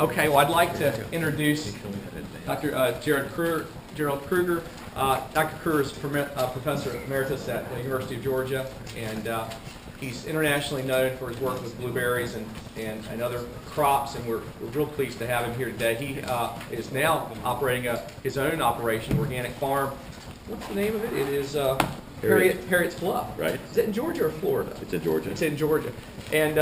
Okay, well, I'd like to introduce Dr. Gerald Krewer. Dr. Krewer is Professor Emeritus at the University of Georgia, and he's internationally known for his work with blueberries and other crops, and we're real pleased to have him here today. He is now operating his own operation, organic farm. What's the name of it? It is Harriet's Bluff. Right. Is it in Georgia or Florida? It's in Georgia. It's in Georgia. And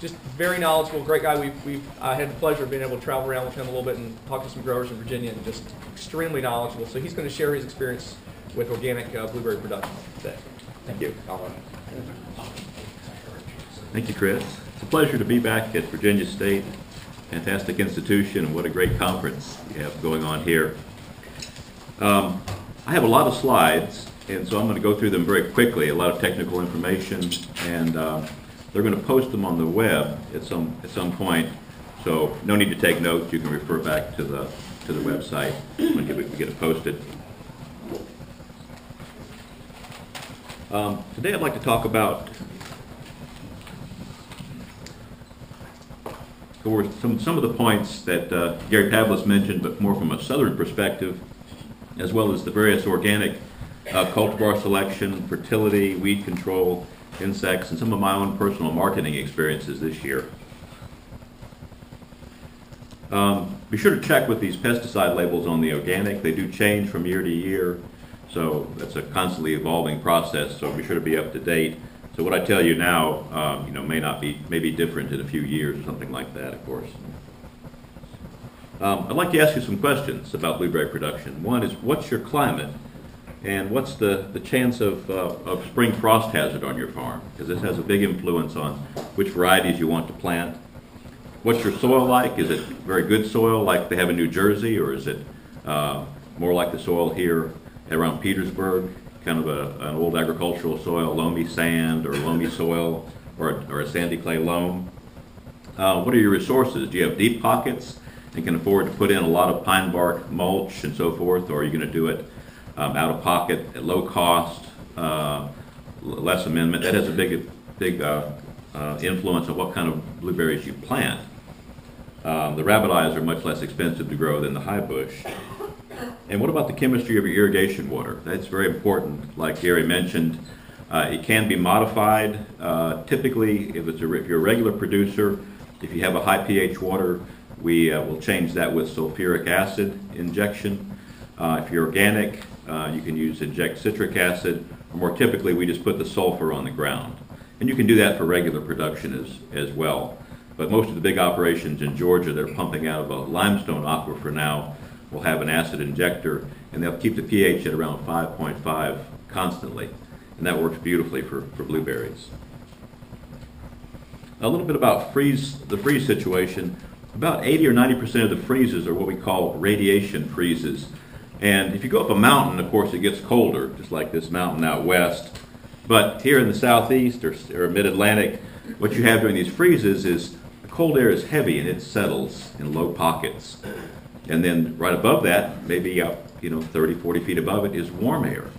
just very knowledgeable, great guy. We've had the pleasure of being able to travel around with him a little bit and talk to some growers in Virginia, and just extremely knowledgeable. So he's going to share his experience with organic blueberry production today. Thank you. Thank you, Chris. It's a pleasure to be back at Virginia State. Fantastic institution, and what a great conference you have going on here. I have a lot of slides, and so I'm going to go through them very quickly, a lot of technical information, and they're going to post them on the web at some point, so no need to take notes. You can refer back to the website when we get it posted. Today I'd like to talk about some of the points that Gary Pavlis mentioned, but more from a southern perspective, as well as the various organic cultivar selection, fertility, weed control, insects, and some of my own personal marketing experiences this year. Be sure to check with these pesticide labels on the organic. They do change from year to year, so that's a constantly evolving process, so be sure to be up to date. So what I tell you now, may be different in a few years or something like that, of course. I'd like to ask you some questions about blueberry production. One is, what's your climate? And what's the chance of spring frost hazard on your farm? Because this has a big influence on which varieties you want to plant. What's your soil like? Is it very good soil like they have in New Jersey, or is it more like the soil here around Petersburg, kind of an old agricultural soil, loamy sand or loamy soil, or a sandy clay loam? What are your resources? Do you have deep pockets and can afford to put in a lot of pine bark mulch and so forth, or are you going to do it out of pocket at low cost, less amendment? That has a big influence on what kind of blueberries you plant. The rabbit eyes are much less expensive to grow than the high bush. And what about the chemistry of your irrigation water? That's very important. Like Gary mentioned, it can be modified. Typically, if you're a regular producer, if you have a high pH water, we will change that with sulfuric acid injection. If you're organic, you can inject citric acid, or more typically we just put the sulfur on the ground. And you can do that for regular production as well. But most of the big operations in Georgia, they're pumping out of a limestone aquifer now, will have an acid injector, and they'll keep the pH at around 5.5 constantly. And that works beautifully for blueberries. A little bit about the freeze situation. About 80 or 90% of the freezes are what we call radiation freezes. And if you go up a mountain, of course, it gets colder, just like this mountain out west. But here in the southeast or mid-Atlantic, what you have during these freezes is the cold air is heavy and it settles in low pockets. And then right above that, maybe up 30, 40 feet above it, is warm air.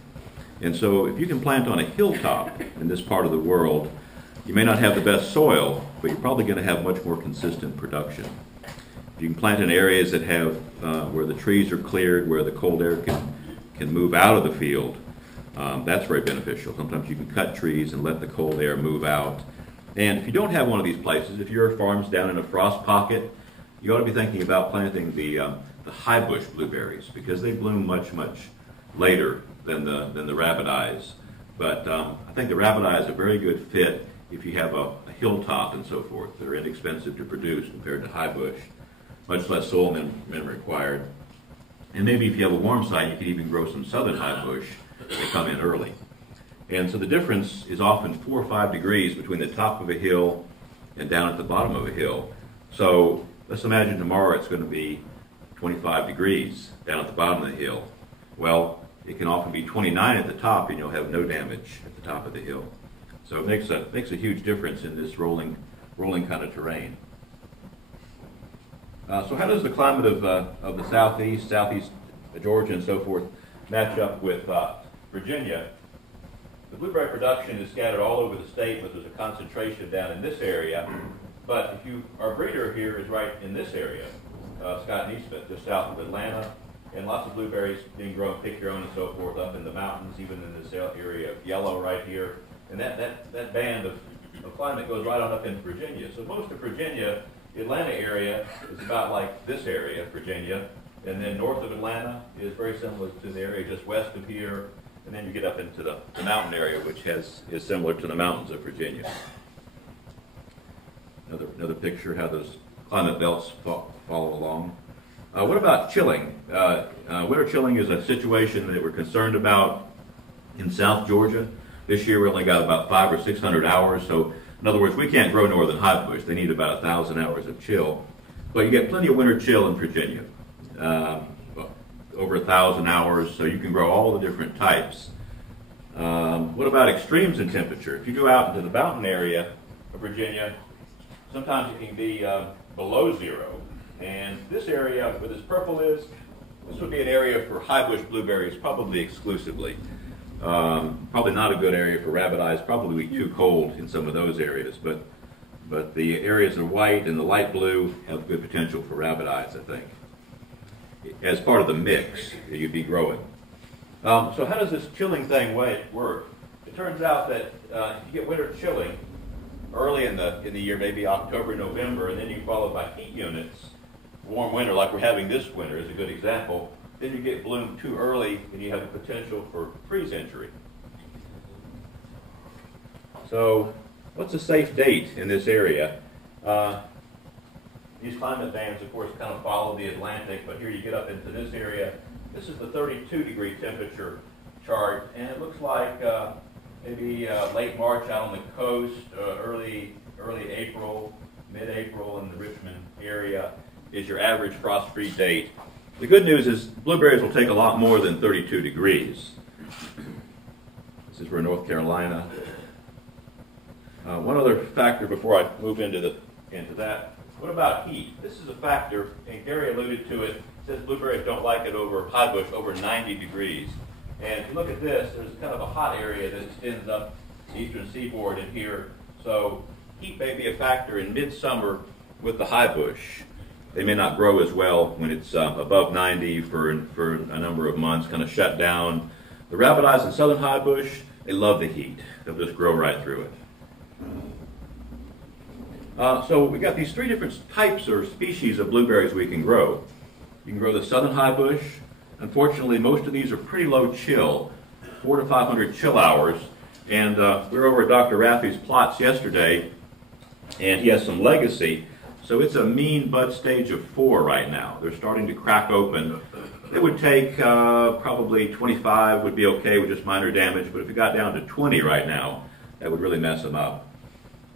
And so if you can plant on a hilltop in this part of the world, you may not have the best soil, but you're probably going to have much more consistent production. You can plant in areas that have where the trees are cleared, where the cold air can move out of the field. That's very beneficial. Sometimes you can cut trees and let the cold air move out. And if you don't have one of these places, if your farm's down in a frost pocket, you ought to be thinking about planting the high bush blueberries, because they bloom much later than the rabbit eyes. But I think the rabbit eye is a very good fit if you have a hilltop and so forth. They're inexpensive to produce compared to high bush. Much less soil amendment required. And maybe if you have a warm site, you can even grow some southern high bush. They come in early. And so the difference is often 4 or 5 degrees between the top of a hill and down at the bottom of a hill. So let's imagine tomorrow it's going to be 25 degrees down at the bottom of the hill. Well, it can often be 29 at the top and you'll have no damage at the top of the hill. So it makes a huge difference in this rolling kind of terrain. So how does the climate of the southeast Georgia and so forth match up with Virginia? The blueberry production is scattered all over the state, but there's a concentration down in this area But our breeder here is right in this area, Scott Neesmith, just south of Atlanta, and lots of blueberries being grown, pick your own and so forth, up in the mountains, even in this area of yellow right here. And that band of climate goes right on up into Virginia. So most of Virginia, the Atlanta area is about like this area, Virginia, and then north of Atlanta is very similar to the area just west of here, and then you get up into the mountain area, which is similar to the mountains of Virginia. Another picture how those climate belts follow along. What about chilling? Winter chilling is a situation that we're concerned about in South Georgia. This year we only got about 500 or 600 hours, so in other words, we can't grow northern highbush. They need about 1,000 hours of chill. But you get plenty of winter chill in Virginia, over 1,000 hours, so you can grow all the different types. What about extremes in temperature? If you go out into the mountain area of Virginia, sometimes it can be below zero. And this area where this purple is, this would be an area for highbush blueberries, probably exclusively. Probably not a good area for rabbit eyes, probably too cold in some of those areas, but the areas of white and the light blue have good potential for rabbit eyes, I think, as part of the mix that you'd be growing. So how does this chilling thing work? It turns out that if you get winter chilling early in the year, maybe October, November, and then you follow by heat units, warm winter like we're having this winter is a good example, then you get bloom too early and you have the potential for freeze injury. So what's a safe date in this area? These climate bands, of course, kind of follow the Atlantic, but here you get up into this area. This is the 32-degree temperature chart, and it looks like maybe late March out on the coast, early April, mid-April in the Richmond area is your average frost-free date. The good news is blueberries will take a lot more than 32 degrees. This is for North Carolina. One other factor before I move into that. What about heat? This is a factor, and Gary alluded to it. It says blueberries don't like it over highbush over 90 degrees. And if you look at this, there's kind of a hot area that extends up the eastern seaboard in here. So heat may be a factor in midsummer with the highbush. They may not grow as well when it's above 90 for a number of months, kind of shut down. The rabbit eyes and southern highbush, they love the heat. They'll just grow right through it. So we got these three different types or species of blueberries we can grow. You can grow the southern highbush. Unfortunately, most of these are pretty low chill, 400 to 500 chill hours. And we were over at Dr. Raffy's plots yesterday, and he has some legacy. So it's a mean bud stage of 4 right now. They're starting to crack open. It would take probably 25 would be okay with just minor damage, but if it got down to 20 right now, that would really mess them up.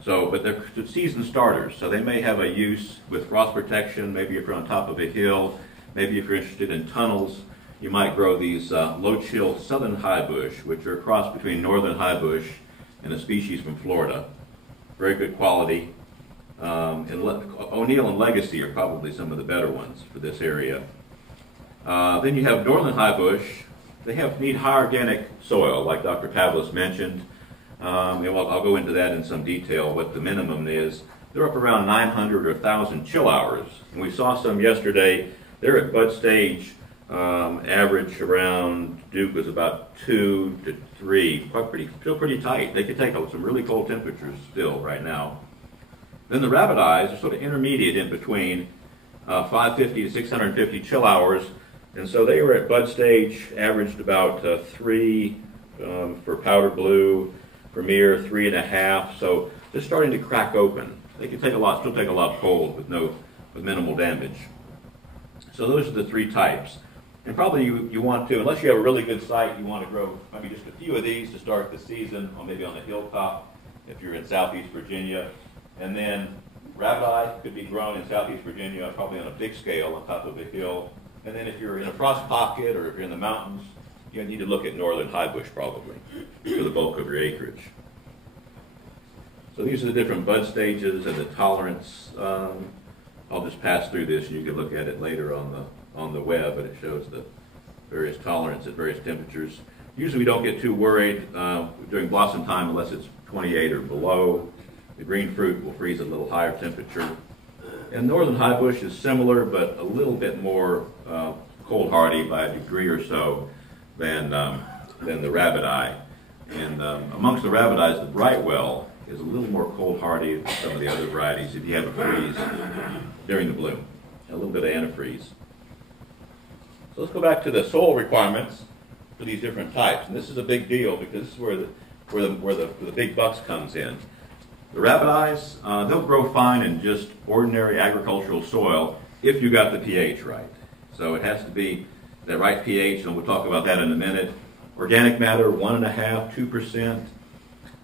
So, but they're season starters, so they may have a use with frost protection. Maybe if you're on top of a hill, maybe if you're interested in tunnels, you might grow these low-chill southern highbush, which are a cross between northern highbush and a species from Florida. Very good quality. And O'Neill and Legacy are probably some of the better ones for this area. Then you have northern highbush. They need high organic soil, like Dr. Pavlis mentioned. I'll go into that in some detail, what the minimum is. They're up around 900 or 1,000 chill hours. And we saw some yesterday. They're at bud stage, average around, Duke was about 2 to 3, still pretty tight. They could take some really cold temperatures still right now. Then the rabbit eyes are sort of intermediate in between 550 to 650 chill hours. And so they were at bud stage, averaged about 3 for powder blue, Premier 3.5. So they're starting to crack open. They can take still take a lot of cold with minimal damage. So those are the 3 types. And probably you want to, unless you have a really good site, you want to grow maybe just a few of these to start the season, or maybe on the hilltop if you're in southeast Virginia. And then rabbit eye could be grown in southeast Virginia, probably on a big scale on top of a hill. And then if you're in a frost pocket or if you're in the mountains, you need to look at northern highbush probably for the bulk of your acreage. So these are the different bud stages and the tolerance. I'll just pass through this and you can look at it later on the web, but it shows the various tolerance at various temperatures. Usually we don't get too worried during blossom time unless it's 28 or below. The green fruit will freeze at a little higher temperature. And northern high bush is similar, but a little bit more cold hardy by a degree or so than the rabbit eye. And amongst the rabbit eyes, the Brightwell is a little more cold hardy than some of the other varieties if you have a freeze during the bloom, a little bit of antifreeze. So let's go back to the soil requirements for these different types. And this is a big deal because this is where the big bucks comes in. The rabbit eyes, they'll grow fine in just ordinary agricultural soil if you got the pH right. So it has to be the right pH, and we'll talk about that in a minute. Organic matter, 1.5%, 2%.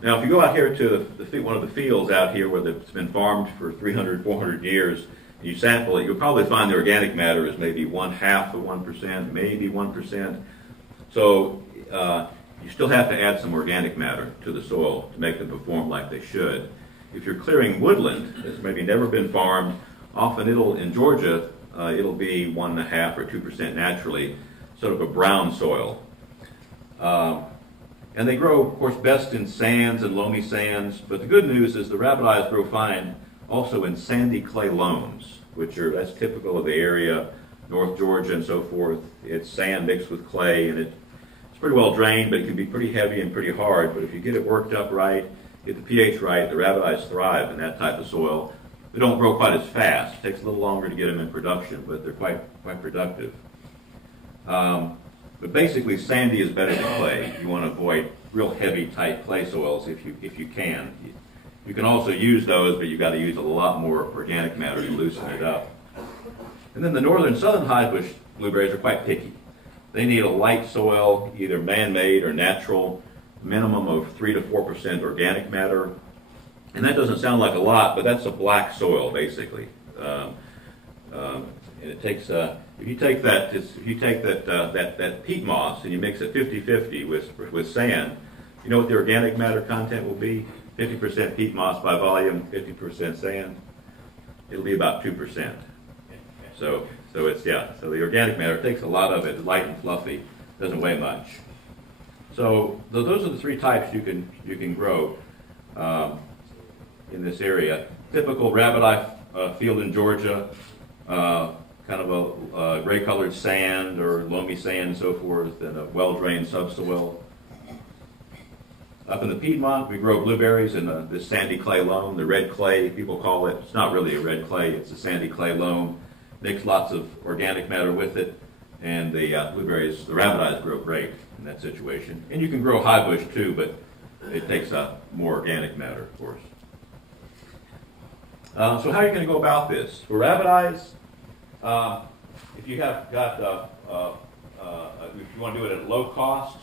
Now, if you go out here to one of the fields out here where it's been farmed for 300, 400 years, and you sample it, you'll probably find the organic matter is maybe 0.5%, maybe 1%. So you still have to add some organic matter to the soil to make them perform like they should. If you're clearing woodland that's maybe never been farmed, often in Georgia, it'll be 1.5 or 2% naturally, sort of a brown soil. And they grow, of course, best in sands and loamy sands, but the good news is the rabbit eyes grow fine also in sandy clay loams, that's typical of the area, North Georgia and so forth. It's sand mixed with clay, and it's pretty well drained, but it can be pretty heavy and pretty hard. But if you get it worked up right, get the pH right, the rabbit eyes thrive in that type of soil. They don't grow quite as fast. It takes a little longer to get them in production, but they're quite productive. But basically, sandy is better than clay. You want to avoid real heavy, tight clay soils if you can. You can also use those, but you've got to use a lot more organic matter to loosen it up. And then the northern southern highbush blueberries are quite picky. They need a light soil, either man-made or natural, minimum of 3 to 4% organic matter. And that doesn't sound like a lot, but that's a black soil, basically. And it takes if you take that peat moss and you mix it 50-50 with sand, you know what the organic matter content will be? 50% peat moss by volume, 50% sand. It'll be about 2%. So the organic matter takes a lot of it. It's light and fluffy, doesn't weigh much. So those are the three types you can grow in this area. Typical rabbit eye field in Georgia, kind of a gray-colored sand or loamy sand and so forth, and a well-drained subsoil. Up in the Piedmont, we grow blueberries in this sandy clay loam, the red clay, people call it. It's not really a red clay, it's a sandy clay loam. Mix lots of organic matter with it, and the blueberries, the rabbit eyes grow great in that situation. And you can grow high bush too, but it takes more organic matter, of course. So how are you going to go about this? For rabbit eyes, if you have got, if you want to do it at low cost,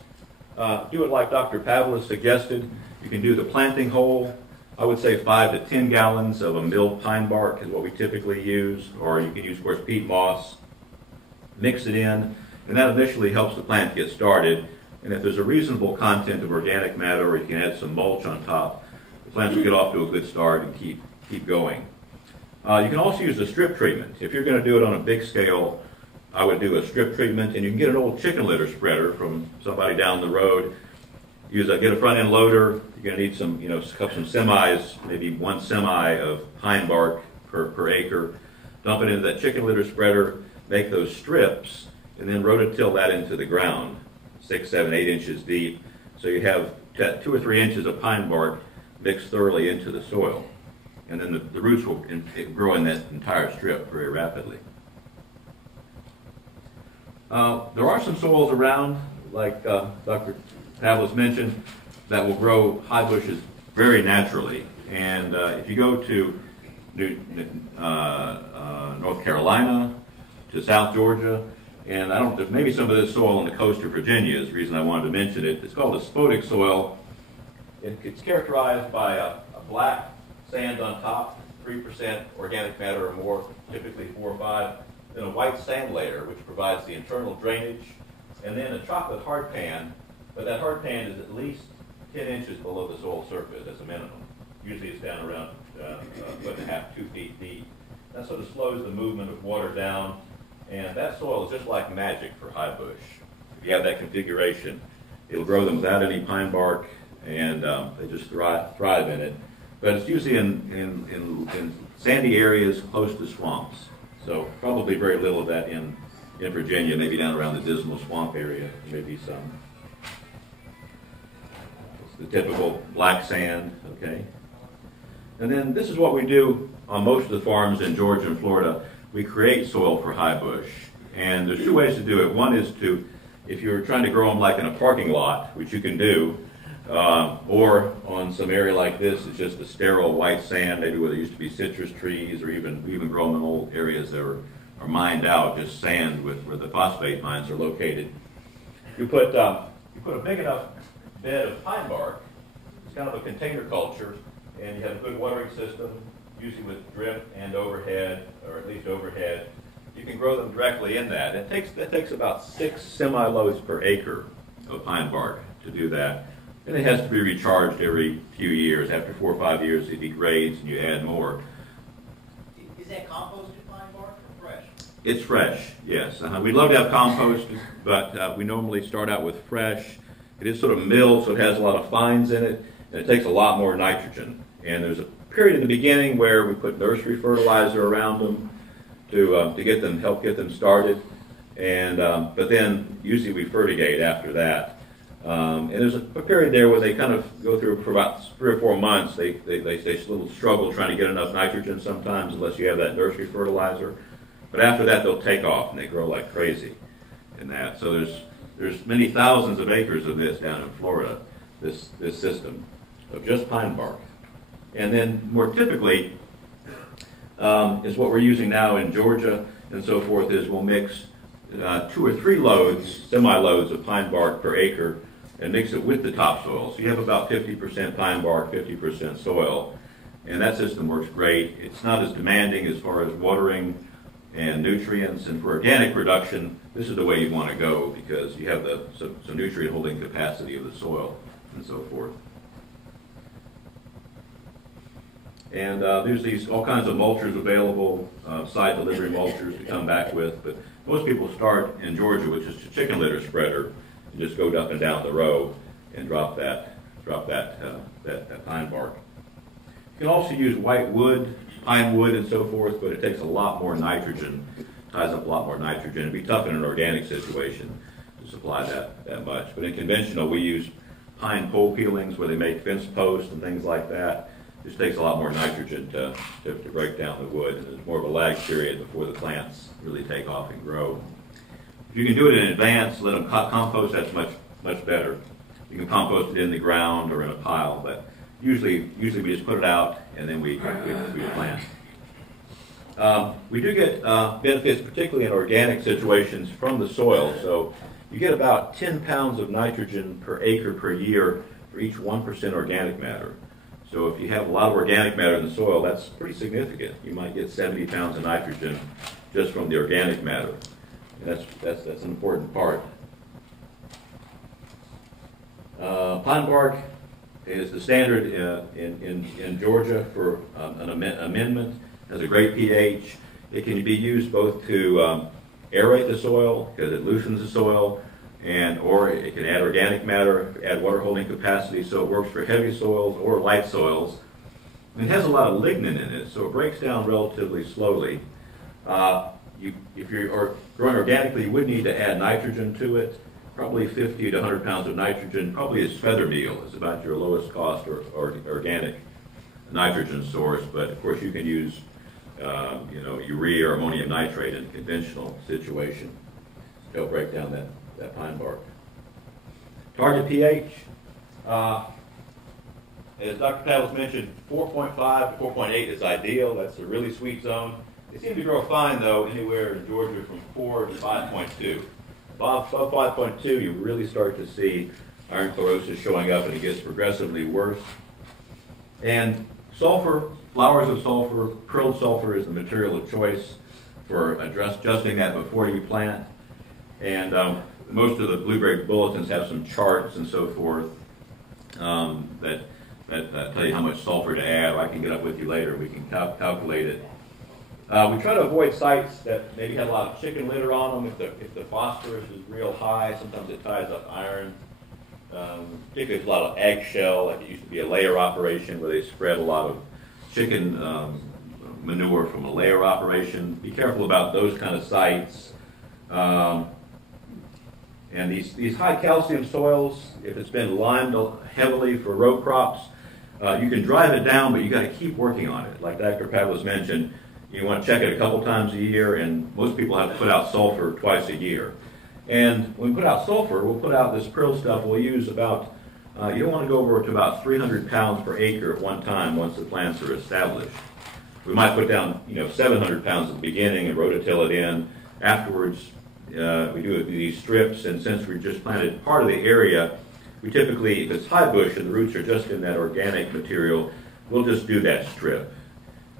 do it like Dr. Pavlis suggested. You can do the planting hole. I would say 5 to 10 gallons of a milled pine bark is what we typically use, or you can use, of course, peat moss. Mix it in, and that initially helps the plant get started. And if there's a reasonable content of organic matter, or you can add some mulch on top, the plants will get off to a good start and keep going. You can also use a strip treatment. If you're going to do it on a big scale, I would do a strip treatment, and you can get an old chicken litter spreader from somebody down the road. Get a front end loader. You're going to need some, some semis, maybe 1 semi of pine bark per acre. Dump it into that chicken litter spreader, make those strips, and then rototill that into the ground, 6, 7, 8 inches deep. So you have 2 or 3 inches of pine bark mixed thoroughly into the soil. And then the roots will grow in that entire strip very rapidly. There are some soils around, like Dr. Pavlis mentioned, that will grow high bushes very naturally. And if you go to North Carolina, to South Georgia, and there's maybe some of this soil on the coast of Virginia is the reason I wanted to mention it. It's called a spodic soil. It's characterized by a black sand on top, 3% organic matter or more, typically 4 or 5, then a white sand layer, which provides the internal drainage, and then a chocolate hardpan, but that hardpan is at least 10 inches below the soil surface as a minimum. Usually it's down around 1.5 to 2 feet deep. That sort of slows the movement of water down, and that soil is just like magic for high bush. If you have that configuration, it'll grow them without any pine bark, and they just thrive in it. but it's usually in sandy areas close to swamps. So probably very little of that in Virginia, maybe down around the Dismal Swamp area, maybe some. It's the typical black sand, okay? And then this is what we do on most of the farms in Georgia and Florida. We create soil for high bush. And there's two ways to do it. One is to, if you're trying to grow them like in a parking lot, which you can do, or on some area like this, it's just a sterile white sand, maybe where there used to be citrus trees, or even grow them in old areas that are mined out, just sand with where the phosphate mines are located. You put a big enough bed of pine bark. It's kind of a container culture, and you have a good watering system, usually with drip and overhead, or at least overhead. You can grow them directly in that. That takes about 6 semi-loads per acre of pine bark to do that. And it has to be recharged every few years. After 4 or 5 years, it degrades and you add more. Is that composted pine bark or fresh? It's fresh, yes. We'd love to have compost, but we normally start out with fresh. It is sort of milled, so it has a lot of fines in it, and it takes a lot more nitrogen. And there's a period in the beginning where we put nursery fertilizer around them to help get them started. And but then usually we fertigate after that. And there's a period there where they kind of go through for about 3 or 4 months. They a little struggle trying to get enough nitrogen sometimes, unless you have that nursery fertilizer. But after that, they'll take off and they grow like crazy in that. So there's many thousands of acres of this down in Florida, this system of just pine bark. And then more typically is what we're using now in Georgia and so forth, is we'll mix 2 or 3 loads, semi-loads of pine bark per acre, and mix it with the topsoil. So you have about 50% pine bark, 50% soil. And that system works great. It's not as demanding as far as watering and nutrients. And for organic production, this is the way you want to go, because you have some nutrient holding capacity of the soil and so forth. And there's all kinds of mulchers available, side delivery mulchers to come back with. But most people start in Georgia with just a chicken litter spreader and just go up and down the row and drop that pine bark. You can also use white wood, pine wood, and so forth, but it takes a lot more nitrogen, ties up a lot more nitrogen. It'd be tough in an organic situation to supply that much. But in conventional, we use pine pole peelings where they make fence posts and things like that. It just takes a lot more nitrogen to break down the wood, and there's more of a lag period before the plants really take off and grow. If you can do it in advance, let them compost, that's much better. You can compost it in the ground or in a pile, but usually we just put it out and then we plant. We do get benefits, particularly in organic situations, from the soil. So you get about 10 pounds of nitrogen per acre per year for each 1% organic matter. So if you have a lot of organic matter in the soil, that's pretty significant. You might get 70 pounds of nitrogen just from the organic matter. And that's an important part. Pine bark is the standard in Georgia for an amendment. It has a great pH. It can be used both to aerate the soil, because it loosens the soil, or it can add organic matter, add water holding capacity, so it works for heavy soils or light soils. And it has a lot of lignin in it, so it breaks down relatively slowly. If you're growing organically, you would need to add nitrogen to it, probably 50 to 100 pounds of nitrogen, probably as feather meal. It's about your lowest cost or organic nitrogen source, but of course you can use urea or ammonium nitrate in a conventional situation to help break down that pine bark. Target pH, as Dr. Pavlis mentioned, 4.5 to 4.8 is ideal. That's a really sweet zone. They seem to grow fine, though, anywhere in Georgia from 4 to 5.2. Above 5.2, you really start to see iron chlorosis showing up, and it gets progressively worse. And sulfur, flowers of sulfur, curled sulfur is the material of choice for adjusting that before you plant. And most of the blueberry bulletins have some charts and so forth that tell you how much sulfur to add. Or I can get up with you later. We can calculate it. We try to avoid sites that maybe have a lot of chicken litter on them. If the phosphorus is real high, sometimes it ties up iron. Particularly if a lot of eggshell, like it used to be a layer operation where they spread a lot of chicken manure from a layer operation. Be careful about those kind of sites. And these high calcium soils, if it's been limed heavily for row crops, you can drive it down, but you got to keep working on it. Like Dr. Pavlos mentioned, you want to check it a couple times a year, and most people have to put out sulfur twice a year. And when we put out sulfur, we'll put out this prill stuff. We'll use about, you don't want to go over to about 300 pounds per acre at one time once the plants are established. We might put down, 700 pounds at the beginning and rototill it in. Afterwards, we do these strips, and since we just planted part of the area, we typically, if it's high bush and the roots are just in that organic material, we'll just do that strip.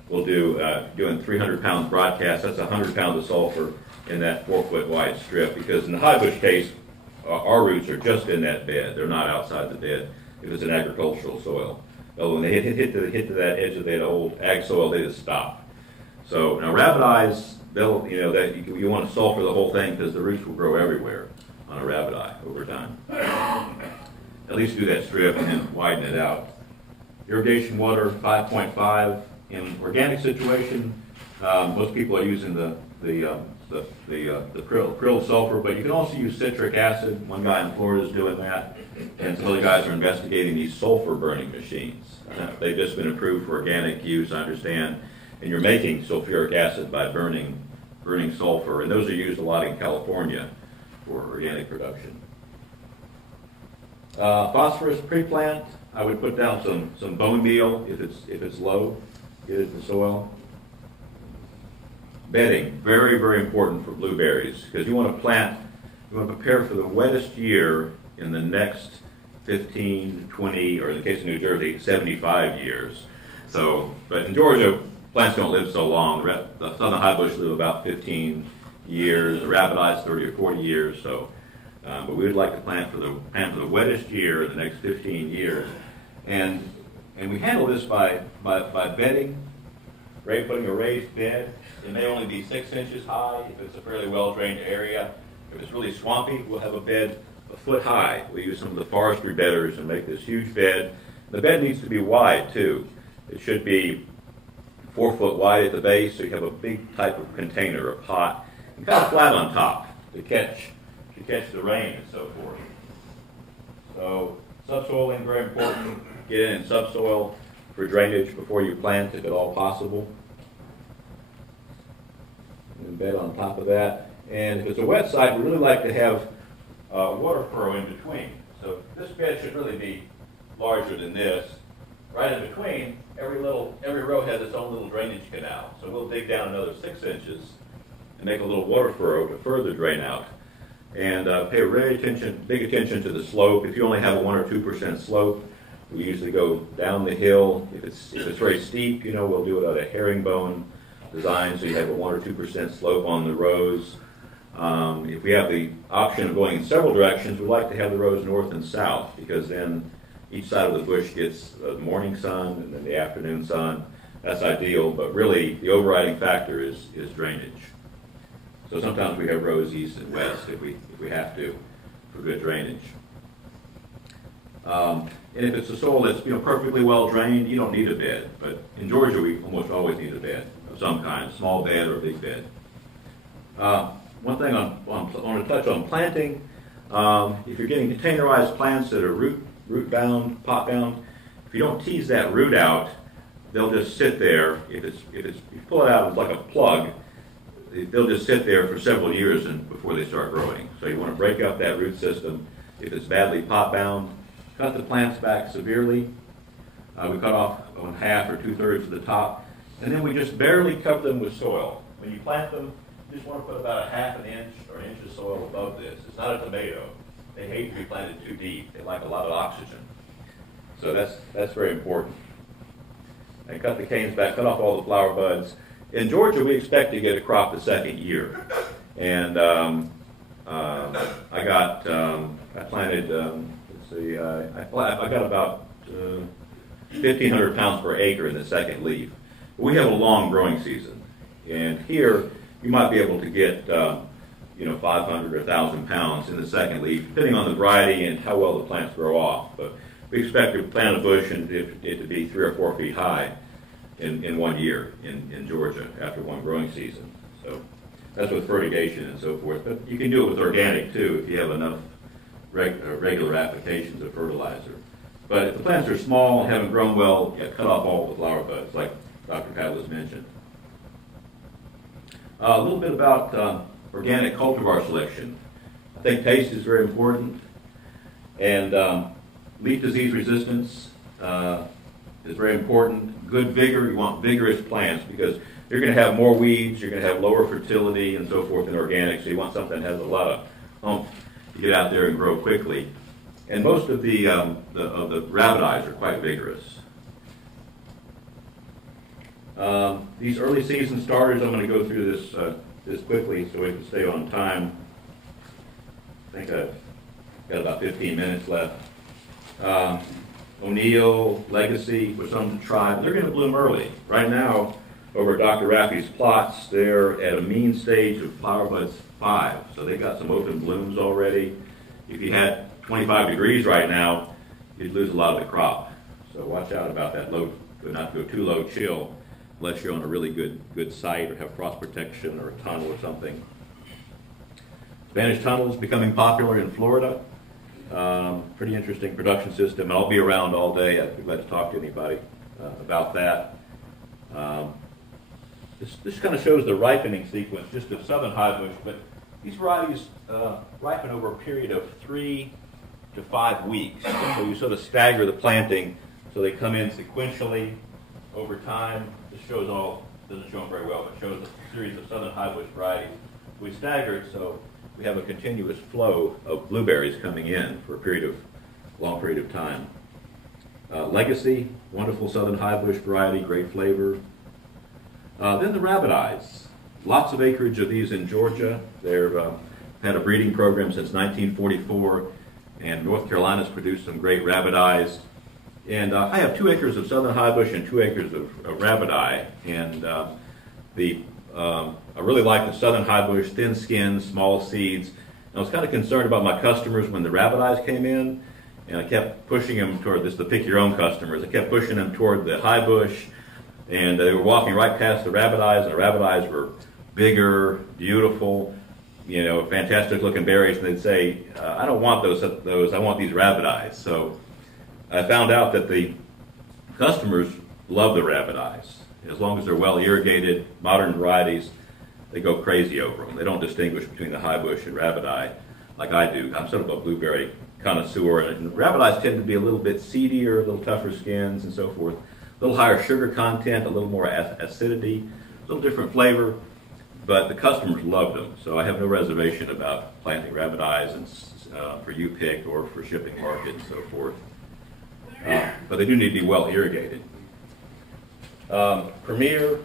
We'll do, doing 300 pounds broadcast, that's 100 pounds of sulfur in that 4-foot wide strip, because in the high bush case, our roots are just in that bed. They're not outside the bed if it's an agricultural soil. But when they hit to that edge of that old ag soil, they just stop. So now rabbit eyes, they'll, that you want to sulfur the whole thing because the roots will grow everywhere on a rabbit eye over time. At least do that strip and then widen it out. Irrigation water 5.5. In organic situation, most people are using the prill sulfur, but you can also use citric acid. One guy in Florida is doing that, and some other guys are investigating these sulfur burning machines. They've just been approved for organic use, I understand, and you're making sulfuric acid by burning sulfur, and those are used a lot in California for organic production. Phosphorus pre-plant, I would put down some bone meal if it's low, get it in the soil. Bedding, very, very important for blueberries, because you want to prepare for the wettest year in the next 15, 20, or in the case of New Jersey, 75 years. So, but in Georgia, plants don't live so long. The southern high bush live about 15 years, the rabbit eyes 30 or 40 years. So, but we would like to plant for the wettest year in the next 15 years, and we handle this by bedding. Putting a raised bed. It may only be 6 inches high if it's a fairly well-drained area. If it's really swampy, we'll have a bed a foot high. We use some of the forestry bedders and make this huge bed. The bed needs to be wide, too. It should be 4 foot wide at the base, so you have a big type of container, a pot, and kind of flat on top to catch the rain and so forth. So subsoiling, very important. Get in subsoil for drainage before you plant, if at all possible. And bed on top of that. And if it's a wet site, we really like to have a water furrow in between. So this bed should really be larger than this. Right in between, every row has its own little drainage canal. So we'll dig down another 6 inches and make a little water furrow to further drain out. And pay big attention to the slope. If you only have a 1 or 2% slope, we usually go down the hill. If it's very steep, we'll do it at a herringbone design, so you have a 1 or 2% slope on the rows. If we have the option of going in several directions, we like to have the rows north and south, because then each side of the bush gets the morning sun and then the afternoon sun. That's ideal, but really the overriding factor is drainage. So sometimes we have rows east and west if we have to for good drainage. And if it's a soil that's perfectly well drained, you don't need a bed. But in Georgia, we almost always need a bed of some kind, small bed or a big bed. One thing I want to touch on planting. If you're getting containerized plants that are root bound, pot bound, if you don't tease that root out, they'll just sit there. If you pull it out, it's like a plug. They'll just sit there for several years before they start growing. So you want to break up that root system. If it's badly pot bound, cut the plants back severely. We cut off 1/2 or 2/3 of the top, and then we just barely cover them with soil. When you plant them, you just want to put about 1/2 inch or an inch of soil above this. It's not a tomato. They hate to be planted too deep. They like a lot of oxygen. So that's very important. And cut the canes back, cut off all the flower buds. In Georgia, we expect to get a crop the second year. And I planted, I got about 1,500 pounds per acre in the second leaf. We have a long growing season. And here, you might be able to get 500 or 1,000 pounds in the second leaf, depending on the variety and how well the plants grow off. But we expect to plant a bush and it to be 3 or 4 feet high in 1 year in Georgia after one growing season. So that's with fertigation and so forth. But you can do it with organic too if you have enough regular applications of fertilizer. But if the plants are small and haven't grown well, cut off all the flower buds, like Dr. Padlas mentioned. A little bit about organic cultivar selection. I think taste is very important, and leaf disease resistance is very important. Good vigor, you want vigorous plants because you're going to have more weeds, you're going to have lower fertility and so forth in organic, so you want something that has a lot of oomph to get out there and grow quickly. And most of the rabbit-eyes are quite vigorous. These early season starters, I'm going to go through this quickly so we can stay on time. I think I've got about 15 minutes left. O'Neill, Legacy, with some tribe, they're going to bloom early. Right now, over at Dr. Raffy's plots, they're at a mean stage of flower buds 5. So they've got some open blooms already. If you had 25 degrees right now, you'd lose a lot of the crop. So watch out about that low, not to go too low chill, unless you're on a really good site or have frost protection or a tunnel or something. Spanish tunnel is becoming popular in Florida. Pretty interesting production system. I'll be around all day. I'd be glad to talk to anybody about that. This kind of shows the ripening sequence just of southern highbush, but these varieties ripen over a period of 3 to 5 weeks. So you sort of stagger the planting so they come in sequentially over time. This shows doesn't show them very well, but shows a series of southern highbush varieties. We stagger it so we have a continuous flow of blueberries coming in for a long period of time. Legacy, wonderful southern highbush variety, great flavor. Then the rabbit eyes. Lots of acreage of these in Georgia. They've had a breeding program since 1944, and North Carolina's produced some great rabbit eyes. And I have 2 acres of southern highbush and 2 acres of rabbit eye. And I really like the southern highbush, thin skin, small seeds. And I was kind of concerned about my customers when the rabbit eyes came in, and I kept pushing them toward the pick your own customers. I kept pushing them toward the highbush, and they were walking right past the rabbit eyes, and the rabbit eyes were bigger, beautiful, fantastic looking berries, and they'd say, I don't want those, I want these rabbit eyes. So I found out that the customers love the rabbit eyes. As long as they're well irrigated, modern varieties, they go crazy over them. They don't distinguish between the highbush and rabbit eye like I do. I'm sort of a blueberry connoisseur, and rabbit eyes tend to be a little bit seedier, a little tougher skins and so forth, a little higher sugar content, a little more acidity, a little different flavor, but the customers loved them. So I have no reservation about planting rabbit eyes and, for U-pick or for shipping market and so forth. But they do need to be well irrigated. Premier,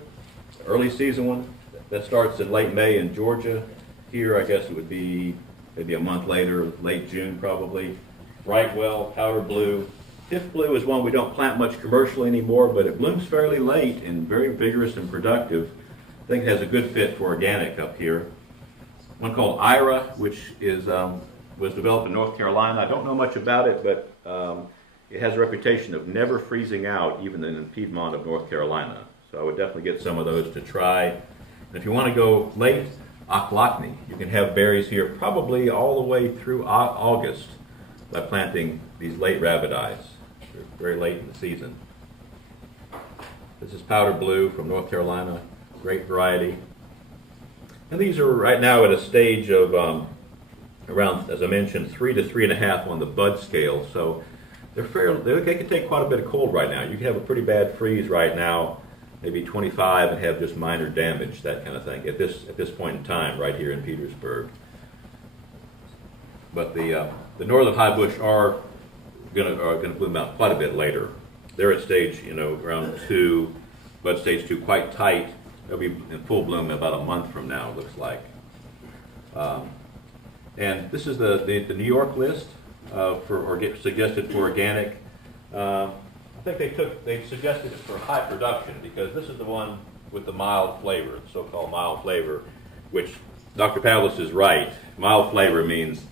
early season one, that starts in late May in Georgia. Here, I guess it would be maybe a month later, late June probably. Brightwell, powder blue. Tiff blue is one we don't plant much commercially anymore, but it blooms fairly late and very vigorous and productive. I think it has a good fit for organic up here. One called Ira, which is was developed in North Carolina. I don't know much about it, but it has a reputation of never freezing out, even in the Piedmont of North Carolina. So I would definitely get some of those to try. And if you want to go late, Ochlocny. You can have berries here probably all the way through August by planting these late rabbit eyes. They're very late in the season. This is powder blue from North Carolina, great variety. And these are right now at a stage of around, as I mentioned, 3 to 3.5 on the bud scale. So they can take quite a bit of cold right now. You can have a pretty bad freeze right now, maybe 25, and have just minor damage, that kind of thing, at this point in time, right here in Petersburg. But the northern highbush are gonna bloom out quite a bit later. They're at stage, around 2, bud stage 2, quite tight. They'll be in full bloom in about a month from now, it looks like. And this is the New York list suggested for organic. I think they suggested it for high production because this is the one with the mild flavor, so-called mild flavor, which Dr. Pavlis is right. Mild flavor means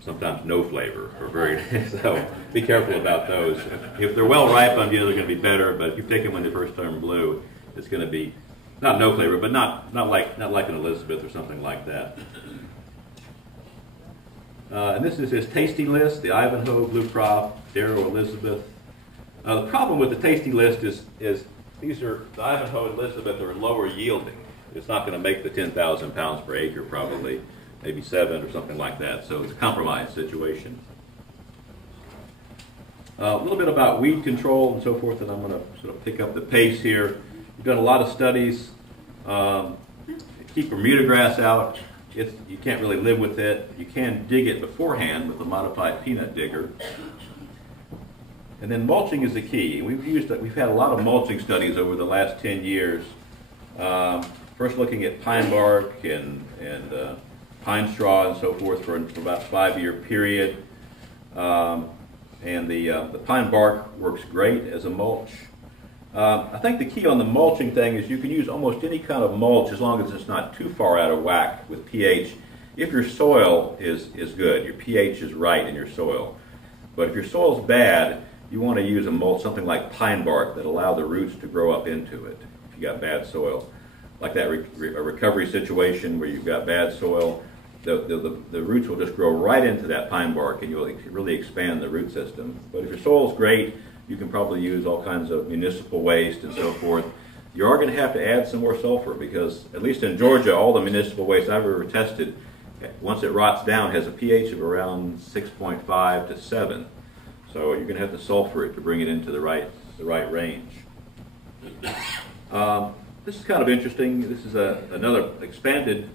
sometimes no flavor, or very, so be careful about those. If they're well ripened, they're going to be better, but if you take them when they first turn blue, it's going to be not no flavor, but not like an Elizabeth or something like that. And this is his tasting list, the Ivanhoe, Blue Crop, Darrow, Elizabeth. The problem with the tasting list is these are, the Ivanhoe and Elizabeth are lower yielding. It's not going to make the 10,000 pounds per acre probably, maybe 7 or something like that. So it's a compromise situation. A little bit about weed control and so forth, and I'm going to sort of pick up the pace here. We've done a lot of studies. Keep Bermuda grass out. You can't really live with it. You can dig it beforehand with a modified peanut digger. And then mulching is the key. We've had a lot of mulching studies over the last 10 years. First looking at pine bark and pine straw and so forth for about a 5-year period. And the pine bark works great as a mulch. I think the key on the mulching thing is you can use almost any kind of mulch as long as it's not too far out of whack with pH. If your soil is good, your pH is right in your soil. But if your soil's bad, you want to use a mulch, something like pine bark, that allow the roots to grow up into it if you got bad soil. Like that a recovery situation where you've got bad soil, the roots will just grow right into that pine bark and you'll really expand the root system. But if your soil's great, you can probably use all kinds of municipal waste and so forth. You are going to have to add some more sulfur because, at least in Georgia, all the municipal waste I've ever tested, once it rots down, has a pH of around 6.5 to 7. So you're going to have to sulfur it to bring it into the right range. This is kind of interesting. This is another expanded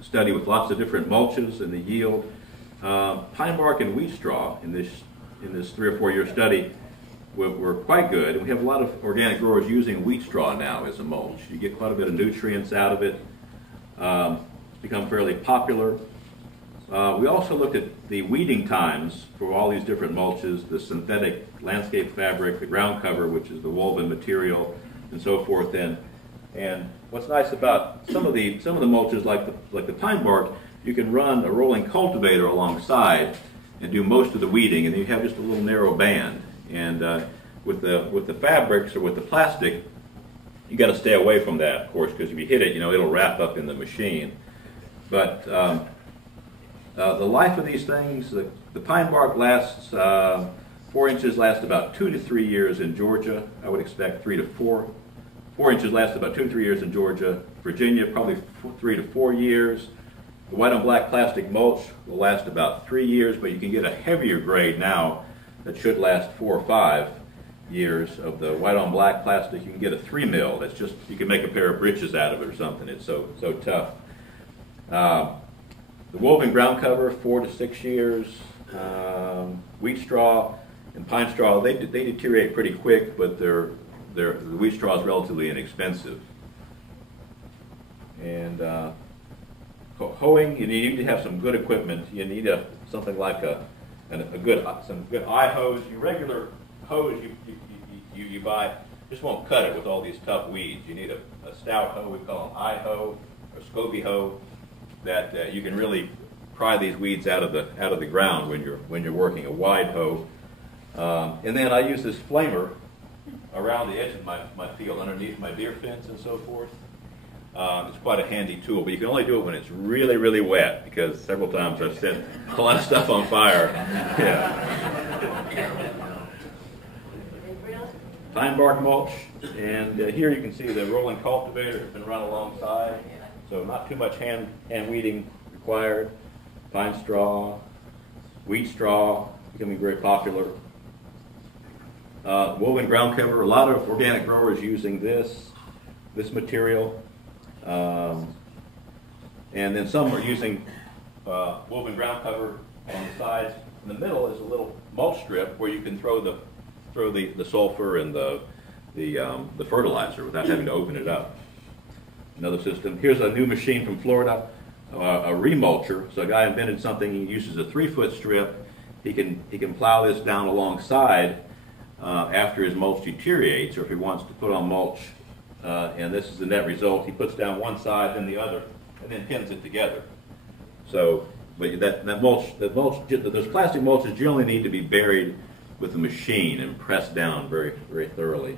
study with lots of different mulches and the yield. Pine bark and wheat straw in this 3 or 4 year study were quite good. And we have a lot of organic growers using wheat straw now as a mulch. You get quite a bit of nutrients out of it. It's become fairly popular. We also looked at the weeding times for all these different mulches, the synthetic landscape fabric, the ground cover, which is the woven material, and so forth. And what's nice about some of the mulches, like the pine bark, you can run a rolling cultivator alongside and do most of the weeding, and then you have just a little narrow band. And with the fabrics or with the plastic, you got to stay away from that, of course, because if you hit it, it'll wrap up in the machine. But the life of these things, the pine bark lasts 4 inches, lasts about 2 to 3 years in Georgia. I would expect 3 to 4. 4 inches lasts about 2 to 3 years in Georgia. Virginia, probably 3 to 4 years. The white on black plastic mulch will last about 3 years, but you can get a heavier grade now that should last 4 or 5 years of the white on black plastic. You can get a 3 mil. That's just, you can make a pair of breeches out of it or something. It's so tough. The woven ground cover, 4 to 6 years. Wheat straw and pine straw, they deteriorate pretty quick, but the wheat straw is relatively inexpensive. And hoeing, you need to have some good equipment. You need something like some good eye hose. Your regular hose you buy just won't cut it with all these tough weeds. You need a stout hoe, we call them eye hoe or SCOBY hoe, that you can really pry these weeds out of the ground when you're working. A wide hoe, and then I use this flamer around the edge of my field, underneath my deer fence and so forth. It's quite a handy tool, but you can only do it when it's really, really wet, because several times I've set a lot of stuff on fire. Yeah. Pine bark mulch, and here you can see the rolling cultivator has been run alongside, so not too much hand weeding required. Pine straw, wheat straw, becoming very popular. Woven ground cover, a lot of organic growers using this material. And then some are using woven ground cover on the sides. In the middle is a little mulch strip where you can throw the sulfur and the fertilizer without having to open it up. Another system. Here's a new machine from Florida, a remulcher. So a guy invented something. He uses a 3-foot strip. He can plow this down alongside after his mulch deteriorates, or if he wants to put on mulch and this is the net result. He puts down one side, then the other, and then pins it together. So, but that mulch, those plastic mulches generally need to be buried with a machine and pressed down very, very thoroughly.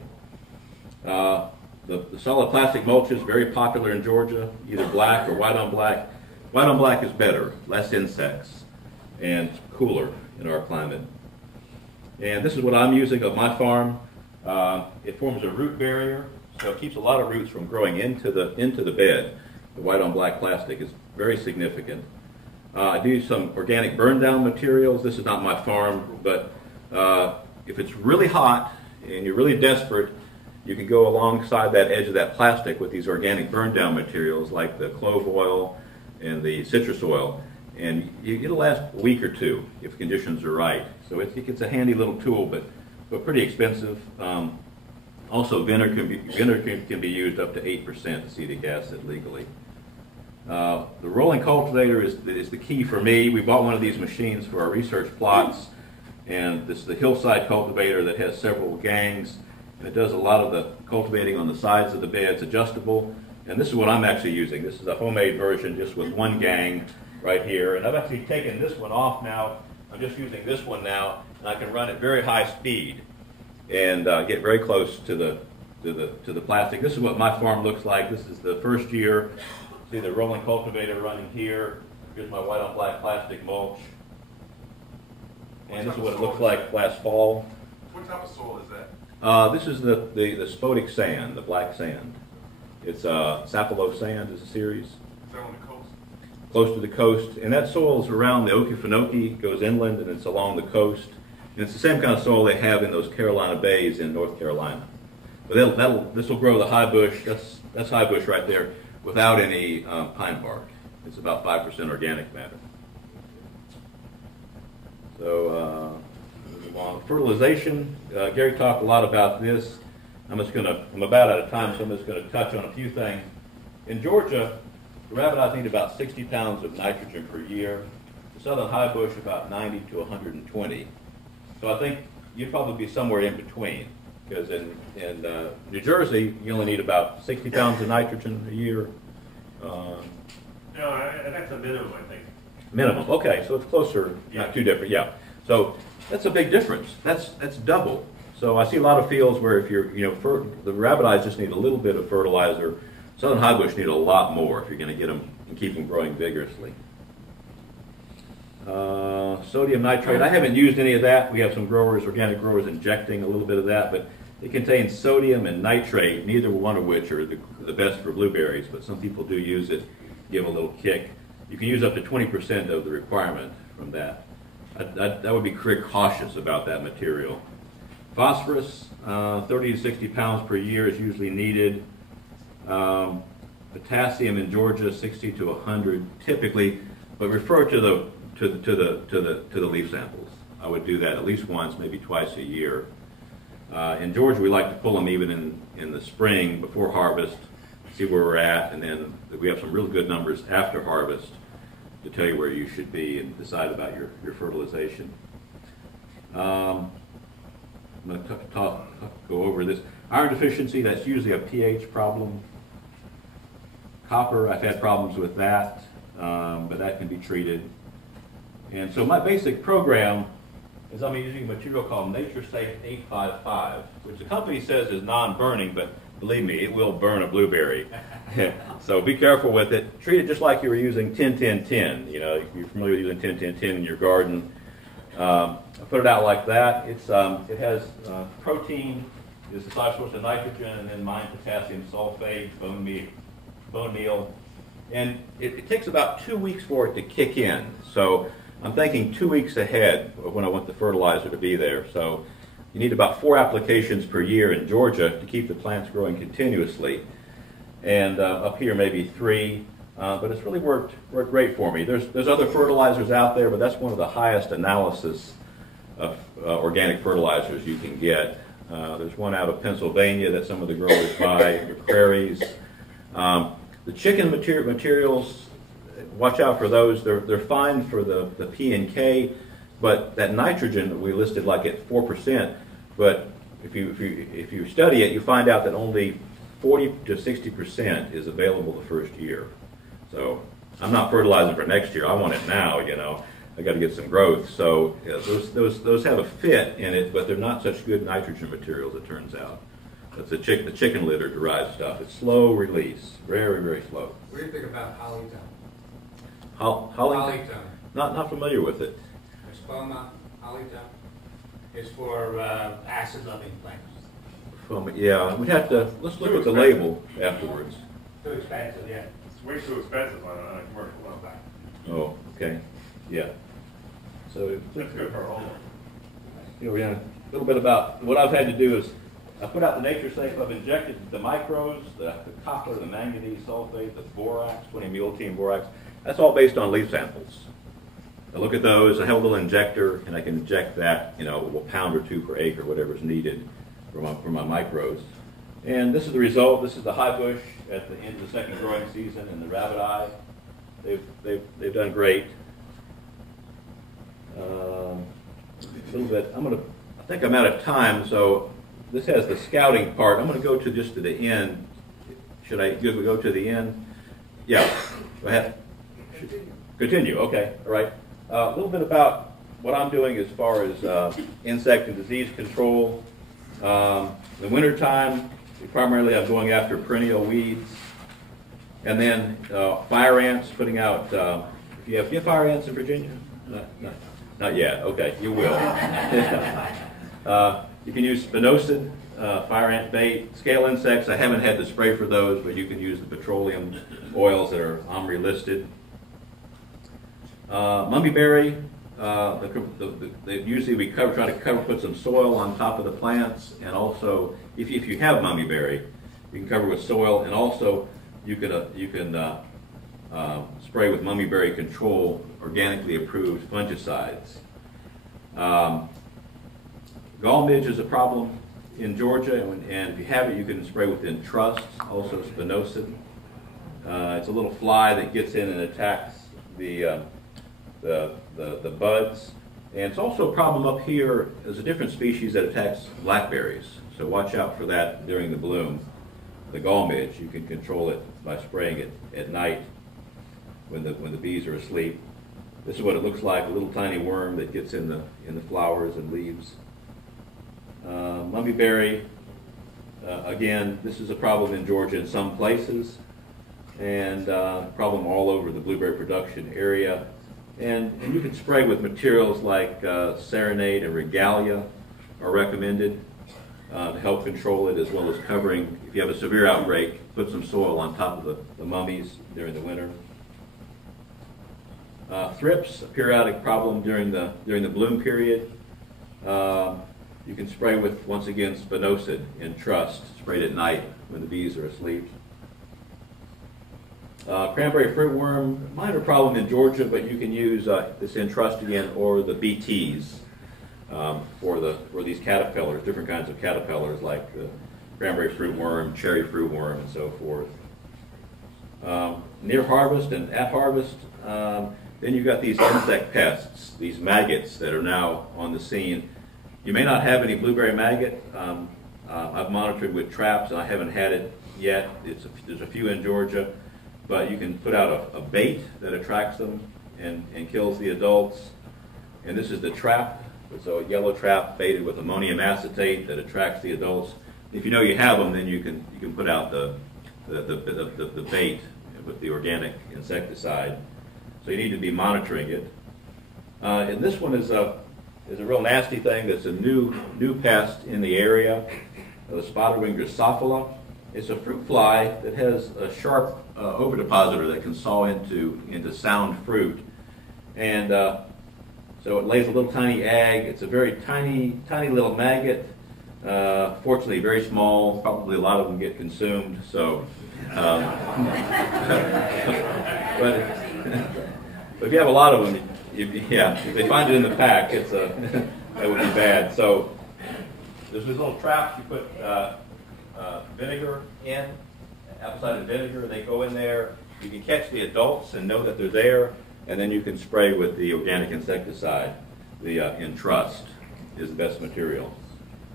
The solid plastic mulch is very popular in Georgia, either black or white on black. White on black is better, less insects, and cooler in our climate. And this is what I'm using on my farm. It forms a root barrier, so it keeps a lot of roots from growing into the bed. The white on black plastic is very significant. I do use some organic burn down materials. This is not my farm, but if it's really hot and you're really desperate, you can go alongside that edge of that plastic with these organic burn down materials like the clove oil and the citrus oil, and it'll last a week or two if conditions are right. So it's a handy little tool, but pretty expensive. Also, vinegar can be used up to 8% acetic acid legally. The rolling cultivator is the key for me. We bought one of these machines for our research plots, and this is the hillside cultivator that has several gangs, and it does a lot of the cultivating on the sides of the beds, adjustable. And this is what I'm actually using. This is a homemade version just with one gang right here, and I've actually taken this one off now. I'm just using this one now, and I can run at very high speed and get very close to the plastic. This is what my farm looks like. This is the first year. See the rolling cultivator running here. Here's my white on black plastic mulch. And this is what it looks like last fall. What type of soil is that? This is the spodix sand, the black sand. It's Sapelo sand is a series. Is that on the coast? Close to the coast. And that soil is around the Okefenokee, goes inland, and it's along the coast. And it's the same kind of soil they have in those Carolina bays in North Carolina. But this will grow the high bush. That's high bush right there without any pine bark. It's about 5% organic matter. So, fertilization. Gary talked a lot about this. I'm about out of time, so I'm just going to touch on a few things. In Georgia, the rabbit need about 60 pounds of nitrogen per year. The southern high bush about 90 to 120. So I think you'd probably be somewhere in between, because in New Jersey, you only need about 60 pounds of nitrogen a year. No, that's a minimum, I think. Minimum. Okay, so it's closer, not too different. Yeah. So that's a big difference. That's double. So I see a lot of fields where if you're, the rabbit eyes just need a little bit of fertilizer. Southern high bush need a lot more if you're going to get them and keep them growing vigorously. Sodium nitrate. I haven't used any of that. We have some growers, organic growers, injecting a little bit of that, but it contains sodium and nitrate, neither one of which are the best for blueberries, but some people do use it, give a little kick. You can use up to 20% of the requirement from that. I would be very cautious about that material. Phosphorus, 30 to 60 pounds per year is usually needed. Potassium in Georgia, 60 to 100 typically, but refer to the leaf samples. I would do that at least once, maybe twice a year. In Georgia, we like to pull them even in the spring before harvest, see where we're at, and then we have some real good numbers after harvest to tell you where you should be and decide about your fertilization. I'm going to go over this. Iron deficiency, that's usually a pH problem. Copper, I've had problems with that, but that can be treated. And so my basic program is I'm using a material called NatureSafe 855, which the company says is non-burning, but believe me, it will burn a blueberry. So be careful with it. Treat it just like you were using 10-10-10. You're familiar with using 10-10-10 in your garden. I put it out like that. It has protein, is the side source of nitrogen, and then mine potassium sulfate, bone meal. And it takes about 2 weeks for it to kick in. So I'm thinking 2 weeks ahead of when I want the fertilizer to be there. So you need about 4 applications per year in Georgia to keep the plants growing continuously. And up here maybe 3. But it's really worked great for me. There's other fertilizers out there, but that's one of the highest analysis of organic fertilizers you can get. There's one out of Pennsylvania that some of the growers buy, the prairies. The chicken materials, watch out for those. They're fine for the P and K, but that nitrogen we listed like at 4%. But if you study it, you find out that only 4% 40 to 60% is available the first year. So I'm not fertilizing for next year. I want it now, you know. I got to get some growth. So yeah, those have a fit in it, but they're not such good nitrogen materials, it turns out. That's the chicken litter derived stuff. It's slow release, very, very slow. What do you think about Hollytown? Hollytown? Not familiar with it. Espoma, Hollytown. It's for acid-loving plants. Yeah, we'd have to, let's look at the label afterwards. Too expensive, yeah. It's way too expensive on a commercial level. Oh, okay, yeah. So, That's good for a homeowner. you know, yeah, a little bit about what I've had to do is I put out the nature safe. I've injected the micros, the copper, the manganese sulfate, the borax, 20 multein borax. That's all based on leaf samples. I look at those. I have a little injector, and I can inject that, you know, a pound or two per acre, whatever's needed for my micros. And this is the result. This is the high bush at the end of the second growing season, and the rabbit eye. They've done great. A little bit. I think I'm out of time, so this has the scouting part. I'm going to go to just to the end. Should I go to the end? Yeah. Go ahead. Continue. Okay. All right. A little bit about what I'm doing as far as insect and disease control. In the wintertime, primarily I'm going after perennial weeds. And then fire ants, putting out, do you have fire ants in Virginia? Not yet. Okay, you will. You can use spinosad, fire ant bait, scale insects. I haven't had to spray for those, but you can use the petroleum oils that are OMRI listed. Mummyberry, usually we try to put some soil on top of the plants, and also if you have mummyberry, you can cover with soil, and also you can spray with mummyberry control organically approved fungicides. Gall midge is a problem in Georgia, and if you have it, you can spray with Entrust, also spinosad. It's a little fly that gets in and attacks the buds. And it's also a problem up here. There's a different species that attacks blackberries, so watch out for that during the bloom. The gall midge, you can control it by spraying it at night when the bees are asleep. This is what it looks like, a little tiny worm that gets in the flowers and leaves. Mummyberry, again, this is a problem in Georgia in some places, and problem all over the blueberry production area. And you can spray with materials like Serenade and Regalia are recommended to help control it, as well as covering, if you have a severe outbreak, put some soil on top of the mummies during the winter. Thrips, a periodic problem during the bloom period. You can spray with, once again, spinosad Entrust, sprayed at night when the bees are asleep. Cranberry fruitworm, minor problem in Georgia, but you can use this Entrust again, or the BTs for these caterpillars, different kinds of caterpillars like the cranberry fruitworm, cherry fruitworm, and so forth. Near harvest and at harvest, then you've got these insect pests, these maggots that are now on the scene. You may not have any blueberry maggot. I've monitored with traps, and I haven't had it yet. There's a few in Georgia, but you can put out a bait that attracts them and kills the adults. And this is the trap. It's a yellow trap baited with ammonium acetate that attracts the adults. If you know you have them, then you can put out the bait with the organic insecticide. So you need to be monitoring it. And this one is a real nasty thing. That's a new pest in the area, the spotted-winged Drosophila. It's a fruit fly that has a sharp ovipositor that can saw into sound fruit, and so it lays a little tiny egg. It's a very tiny little maggot. Fortunately, very small. Probably a lot of them get consumed. So, but if you have a lot of them, if they find it in the pack, that would be bad. So there's these little traps you put vinegar in, apple cider vinegar. They go in there. You can catch the adults and know that they're there, and then you can spray with the organic insecticide. The Entrust is the best material,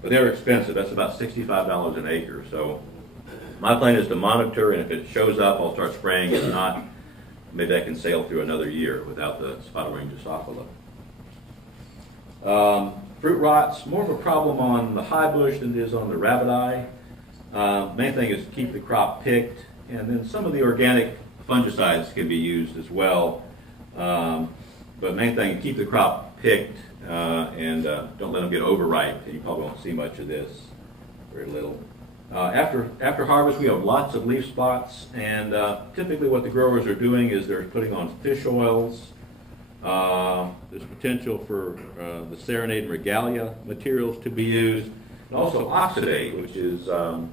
but they're expensive. That's about $65 an acre. So My plan is to monitor, and if it shows up, I'll start spraying. If not, maybe I can sail through another year without the spotted wing Drosophila. Fruit rot's more of a problem on the high bush than it is on the rabbit eye. Main thing is to keep the crop picked, and then some of the organic fungicides can be used as well. But main thing, keep the crop picked and don't let them get overripe. You probably won't see much of this, very little. After harvest, we have lots of leaf spots, and typically what the growers are doing is they're putting on fish oils. There's potential for the Serenade and Regalia materials to be used, and also oxidate, which is an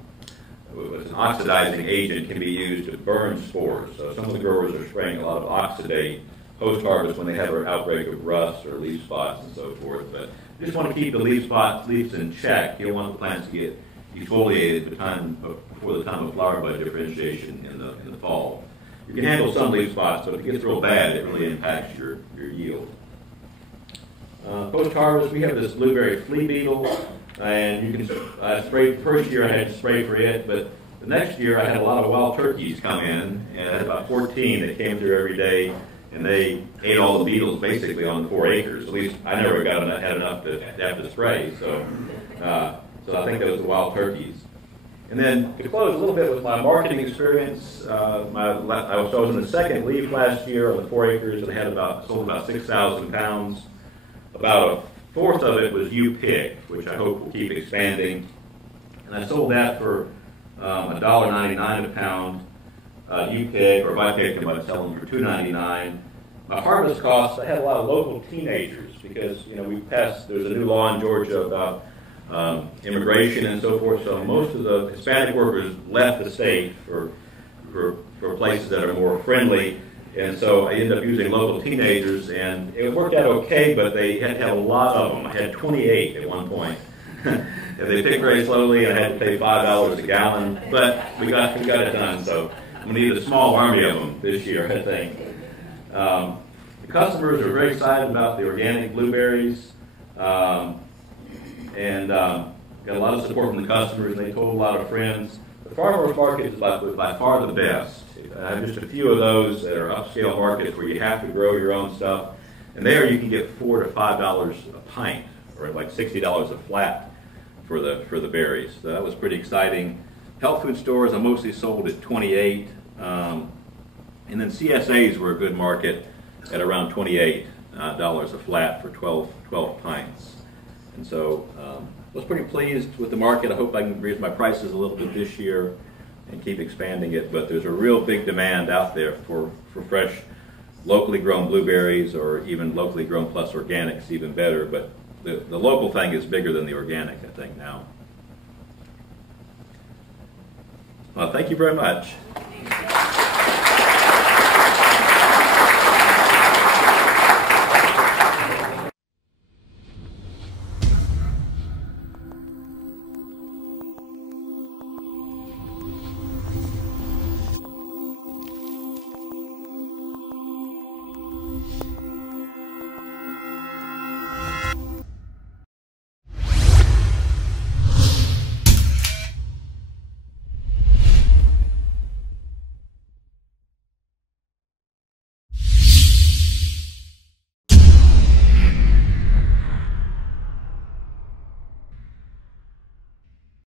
oxidizing agent, can be used to burn spores. So some of the growers are spraying a lot of oxidate post-harvest when they have an outbreak of rust or leaf spots and so forth. But you just want to keep the leaves in check. You don't want the plants to get defoliated before the time of flower bud differentiation in the fall. You can handle some leaf spots, but if it gets real bad, it really impacts your yield. Post-harvest, we have this blueberry flea beetle, and you can spray. First year I had to spray for it, but the next year I had a lot of wild turkeys come in, and I had about 14 that came through every day, and they ate all the beetles basically on the 4 acres. At least I never had enough to have to spray, so I think that was the wild turkeys. And then to close a little bit with my marketing experience, I was in the second leaf last year on the 4 acres, and I had sold about 6,000 pounds. About a fourth of it was U-Pick, which I hope will keep expanding. And I sold that for $1.99 a pound. U-Pick, or if I picked them, I'd sell them for $2.99. My harvest costs, I had a lot of local teenagers because, there's a new law in Georgia about immigration and so forth, so most of the Hispanic workers left the state for places that are more friendly, and so I ended up using local teenagers, and it worked out okay, but they had to have a lot of them. I had 28 at one point. And they picked very slowly, and I had to pay $5 a gallon, but we got it done, so I'm going to need a small army of them this year, I think. The customers are very excited about the organic blueberries. And got a lot of support from the customers, and they told a lot of friends. The farmers market is by far the best. I have just a few of those that are upscale markets where you have to grow your own stuff. And there you can get $4 to $5 a pint, or like $60 a flat for the berries. So that was pretty exciting. Health food stores I mostly sold at 28. And then CSAs were a good market at around $28 a flat for 12 pints. And so I was pretty pleased with the market. I hope I can raise my prices a little bit this year and keep expanding it. But there's a real big demand out there for fresh, locally grown blueberries, or even locally grown plus organics, even better. But the local thing is bigger than the organic, I think, now. Well, thank you very much.